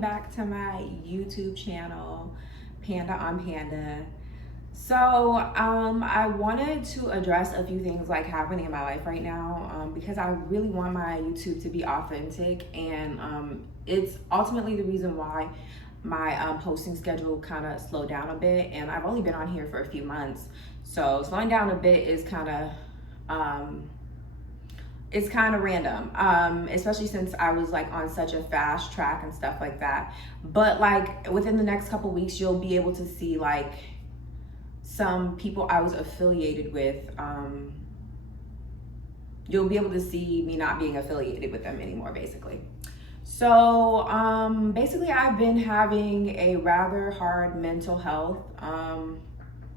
welcome back to my YouTube channel, Panda on Panda. So I wanted to address a few things like happening in my life right now because I really want my YouTube to be authentic, and it's ultimately the reason why my posting schedule kind of slowed down a bit, and I've only been on here for a few months, so slowing down a bit is kind of it's kind of random, especially since I was like on such a fast track and stuff like that. But like within the next couple weeks, you'll be able to see like some people I was affiliated with. You'll be able to see me not being affiliated with them anymore, basically. So basically I've been having a rather hard mental health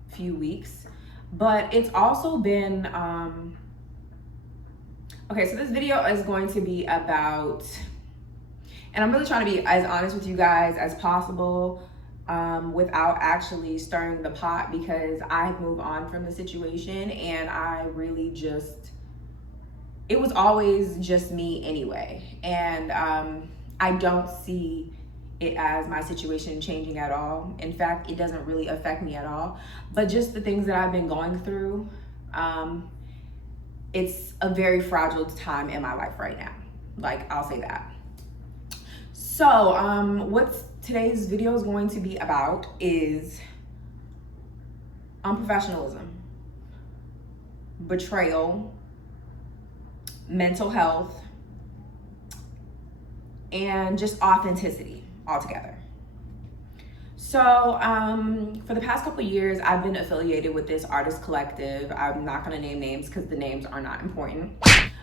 few weeks, but it's also been okay, so this video is going to be about, and I'm really trying to be as honest with you guys as possible without actually stirring the pot, because I moved on from the situation and I really just, it was always just me anyway. And I don't see it as my situation changing at all. In fact, it doesn't really affect me at all. But just the things that I've been going through, it's a very fragile time in my life right now. Like, I'll say that. So what today's video is going to be about is unprofessionalism, betrayal, mental health, and just authenticity altogether. So for the past couple years, I've been affiliated with this artist collective. I'm not gonna name names because the names are not important.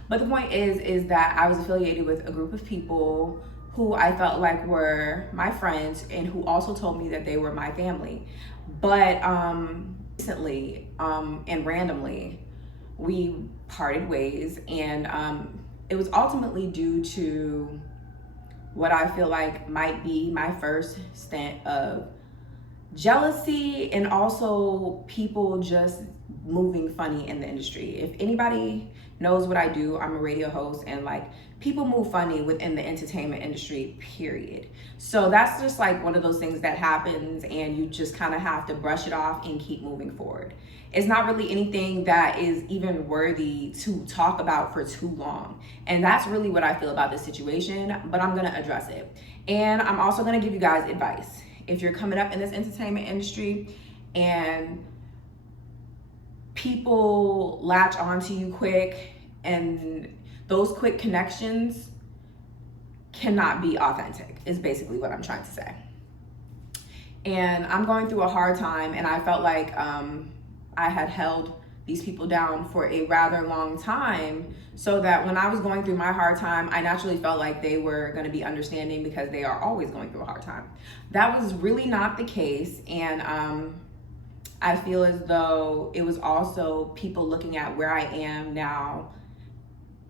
But the point is that I was affiliated with a group of people who I felt like were my friends and who also told me that they were my family. But recently and randomly, we parted ways, and it was ultimately due to what I feel like might be my first stint of jealousy, and also people just moving funny in the industry. If anybody knows what I do, I'm a radio host, and like people move funny within the entertainment industry, period. So that's just like one of those things that happens, and you just kind of have to brush it off and keep moving forward. It's not really anything that is even worthy to talk about for too long. And that's really what I feel about this situation, but I'm gonna address it. And I'm also gonna give you guys advice. If you're coming up in this entertainment industry and people latch onto you quick, and those quick connections cannot be authentic, is basically what I'm trying to say. And I'm going through a hard time, and I felt like I had held these people down for a rather long time, so that when I was going through my hard time, I naturally felt like they were going to be understanding because they are always going through a hard time. That was really not the case, and I feel as though it was also people looking at where I am now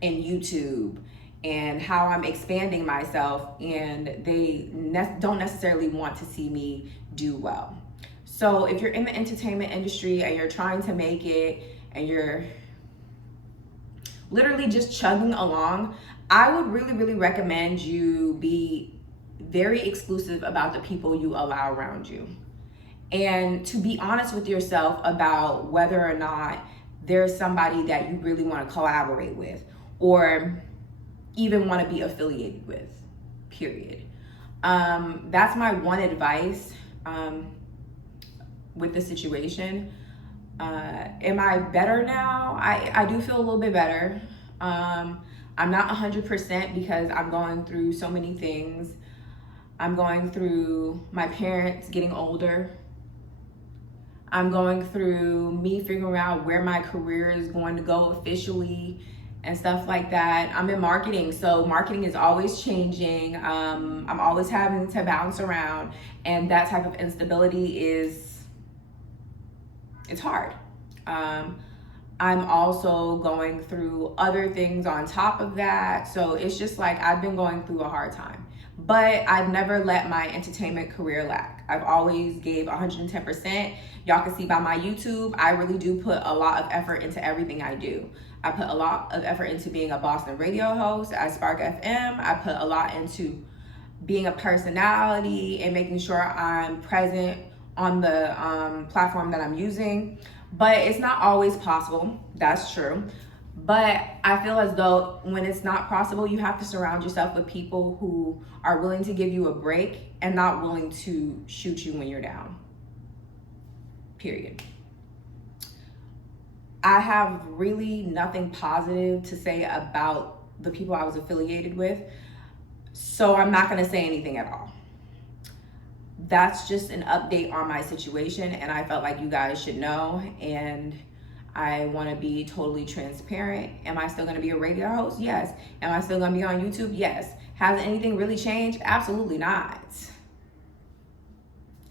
in YouTube and how I'm expanding myself, and they don't necessarily want to see me do well. So if you're in the entertainment industry and you're trying to make it and you're literally just chugging along, I would really recommend you be very exclusive about the people you allow around you, and to be honest with yourself about whether or not there's somebody that you really want to collaborate with or even want to be affiliated with, period. That's my one advice with the situation. Am I better now? I do feel a little bit better. I'm not 100% because I'm going through so many things. I'm going through my parents getting older. I'm going through me figuring out where my career is going to go officially and stuff like that. I'm in marketing, so marketing is always changing. I'm always having to bounce around, and that type of instability it's hard. I'm also going through other things on top of that, so it's just like I've been going through a hard time. But I've never let my entertainment career lack. I've always gave 110%. Y'all can see by my YouTube, I really do put a lot of effort into everything I do. I put a lot of effort into being a Boston radio host at Spark FM. I put a lot into being a personality and making sure I'm present on the platform that I'm using. But it's not always possible, that's true. But I feel as though when it's not possible, you have to surround yourself with people who are willing to give you a break and not willing to shoot you when you're down. Period. I have really nothing positive to say about the people I was affiliated with, so I'm not gonna say anything at all. That's just an update on my situation, and I felt like you guys should know, and I wanna be totally transparent. Am I still gonna be a radio host? Yes. Am I still gonna be on YouTube? Yes. Has anything really changed? Absolutely not.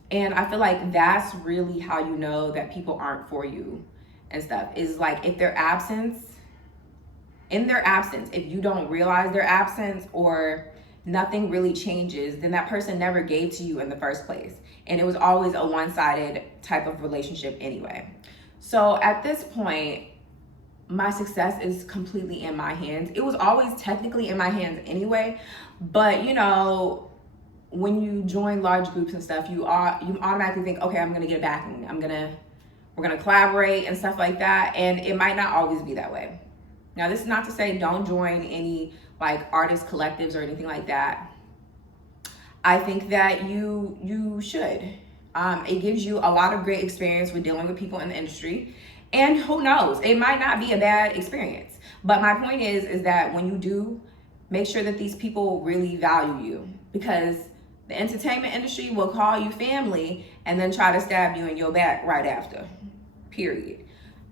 And I feel like that's really how you know that people aren't for you and stuff, is like in their absence, if you don't realize their absence or nothing really changes, then that person never gave to you in the first place. And it was always a one-sided type of relationship anyway. So at this point, my success is completely in my hands. It was always technically in my hands anyway, but you know, when you join large groups and stuff, you automatically think, okay, I'm gonna get a backing. We're gonna collaborate and stuff like that. And it might not always be that way. Now, this is not to say don't join any like artist collectives or anything like that. I think that you should. It gives you a lot of great experience with dealing with people in the industry. And who knows, it might not be a bad experience. But my point is that when you do, make sure that these people really value you, because the entertainment industry will call you family and then try to stab you in your back right after, period.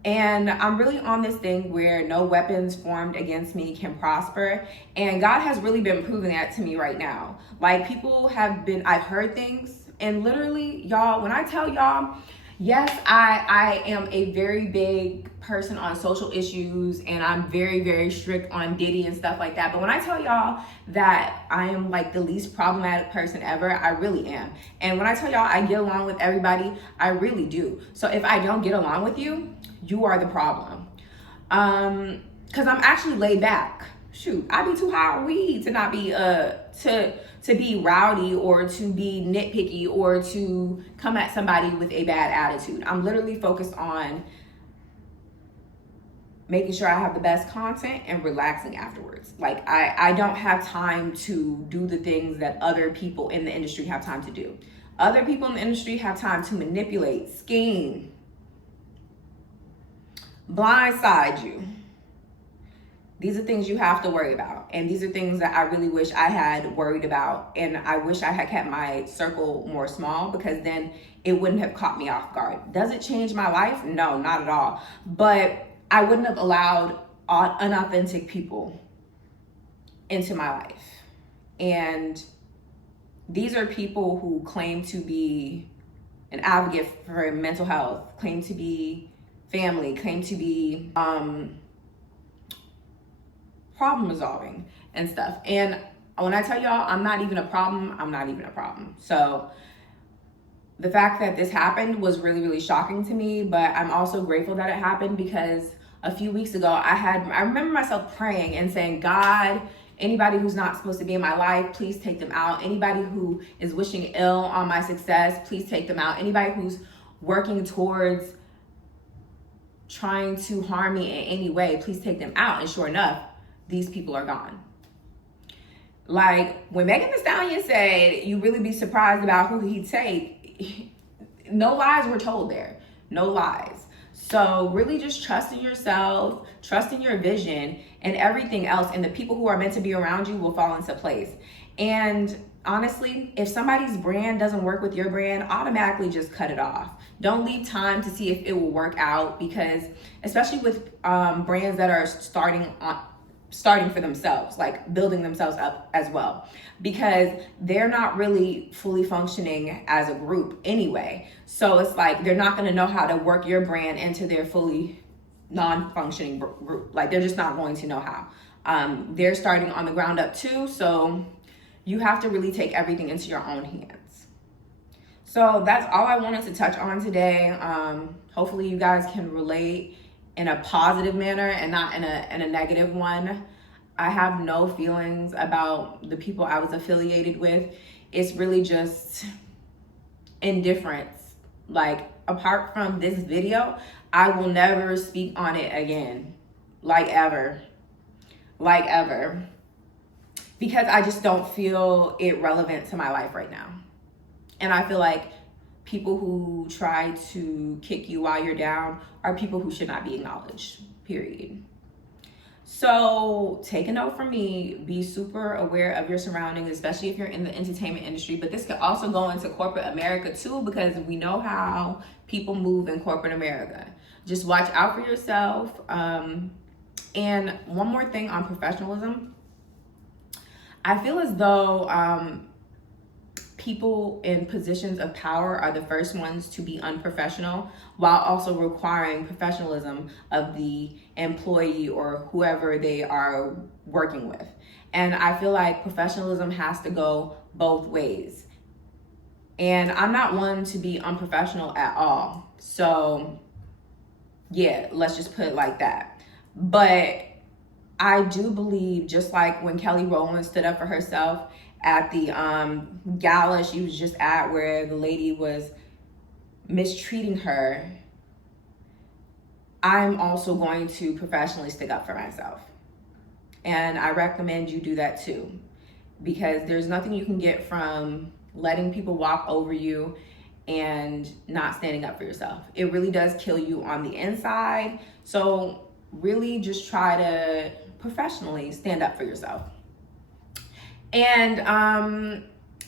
And I'm really on this thing where no weapons formed against me can prosper. And God has really been proving that to me right now. Like, I've heard things, and literally, y'all, when I tell y'all, yes, I am a very big person on social issues, and I'm very, very strict on Diddy and stuff like that. But when I tell y'all that I am like the least problematic person ever, I really am. And when I tell y'all I get along with everybody, I really do. So if I don't get along with you, you are the problem. Cause I'm actually laid back. Shoot, I be too high on weed to not be to be rowdy or to be nitpicky or to come at somebody with a bad attitude. I'm literally focused on making sure I have the best content and relaxing afterwards. Like, I don't have time to do the things that other people in the industry have time to do. Other people in the industry have time to manipulate, scheme, blindside you. These are things you have to worry about. And these are things that I really wish I had worried about. And I wish I had kept my circle more small, because then it wouldn't have caught me off guard. Does it change my life? No, not at all. But I wouldn't have allowed unauthentic people into my life. And these are people who claim to be an advocate for mental health, claim to be family, claim to be problem resolving and stuff. And when I tell y'all I'm not even a problem, I'm not even a problem. So the fact that this happened was really, really shocking to me, but I'm also grateful that it happened, because a few weeks ago I remember myself praying and saying, God, anybody who's not supposed to be in my life, please take them out. Anybody who is wishing ill on my success, please take them out. Anybody who's working towards trying to harm me in any way, please take them out. And sure enough, these people are gone. Like, when Megan Thee Stallion said, you really be surprised about who he'd take, no lies were told there. No lies. So really just trust in yourself, trust in your vision, and everything else, and the people who are meant to be around you will fall into place. And honestly, if somebody's brand doesn't work with your brand, automatically just cut it off. Don't leave time to see if it will work out, because especially with brands that are starting for themselves, like building themselves up as well, because they're not really fully functioning as a group anyway. So it's like they're not going to know how to work your brand into their fully non-functioning group. Like, they're just not going to know how. They're starting on the ground up too, so you have to really take everything into your own hands. So that's all I wanted to touch on today. Hopefully you guys can relate in a positive manner and not in a negative one. I have no feelings about the people I was affiliated with. It's really just indifference. Like, apart from this video, I will never speak on it again. Like ever. Because I just don't feel it relevant to my life right now. And I feel like people who try to kick you while you're down are people who should not be acknowledged, period. So take a note from me, be super aware of your surroundings, especially if you're in the entertainment industry. But this could also go into corporate America too, because we know how people move in corporate America. Just watch out for yourself. And one more thing on professionalism. I feel as though people in positions of power are the first ones to be unprofessional, while also requiring professionalism of the employee or whoever they are working with. And I feel like professionalism has to go both ways. And I'm not one to be unprofessional at all. So yeah, let's just put it like that. But I do believe, just like when Kelly Rowland stood up for herself at the gala she was just at, where the lady was mistreating her, I'm also going to professionally stick up for myself. And I recommend you do that too, because there's nothing you can get from letting people walk over you and not standing up for yourself. It really does kill you on the inside. So really just try to professionally stand up for yourself. And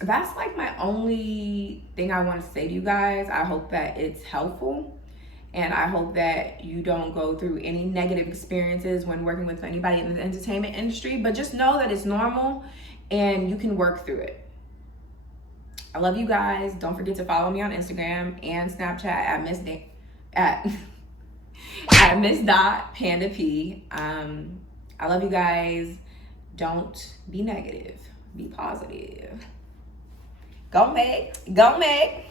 that's like my only thing I want to say to you guys. I hope that it's helpful, and I hope that you don't go through any negative experiences when working with anybody in the entertainment industry, but just know that it's normal and you can work through it. I love you guys. Don't forget to follow me on Instagram and Snapchat at Miss.PandaP. I love you guys. Don't be negative. Be positive. Go Meg. Go Meg.